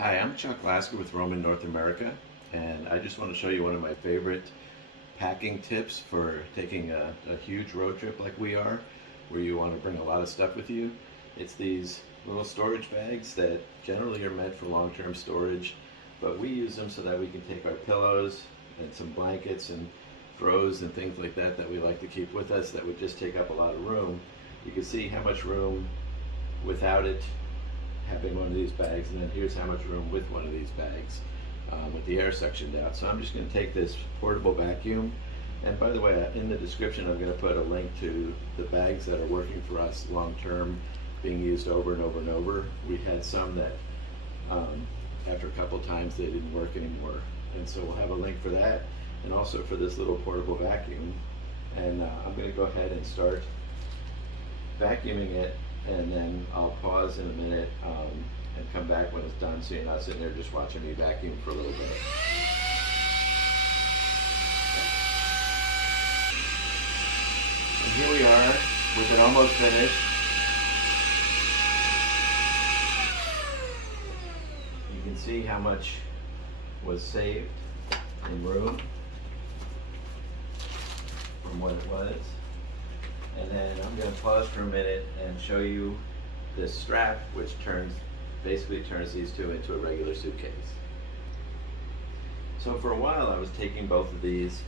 Hi, I'm Chuck Lasker with Roman North America, and I just want to show you one of my favorite packing tips for taking a huge road trip like we are, where you want to bring a lot of stuff with you. It's these little storage bags that generally are meant for long-term storage, but we use them so that we can take our pillows and some blankets and throws and things like that that we like to keep with us that would just take up a lot of room. You can see how much room without it having one of these bags, and then here's how much room with one of these bags with the air suctioned out. So I'm just going to take this portable vacuum, and by the way, in the description I'm going to put a link to the bags that are working for us long term, being used over and over and over. We had some that after a couple times they didn't work anymore, and so we'll have a link for that, and also for this little portable vacuum. And I'm going to go ahead and start vacuuming it, and then I'll pause in a minute and come back when it's done, so you're not sitting there just watching me vacuum for a little bit. And here we are with it almost finished. You can see how much was saved in room from what it was. And then I'm going to pause for a minute and show you this strap, which basically turns these two into a regular suitcase. So for a while I was taking both of these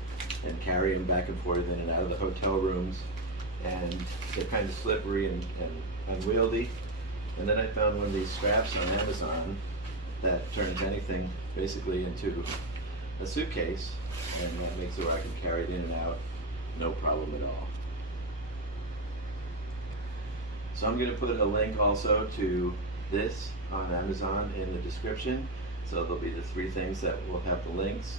and carrying them back and forth in and out of the hotel rooms, and they're kind of slippery and unwieldy. And then I found one of these straps on Amazon that turns anything basically into a suitcase, and that makes it where I can carry it in and out no problem at all. So I'm going to put a link also to this on Amazon in the description. So there'll be the three things that will have the links,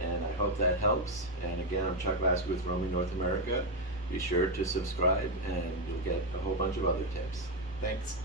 and I hope that helps. And again, I'm Chuck Lasker with Roaming North America. Be sure to subscribe and you'll get a whole bunch of other tips. Thanks.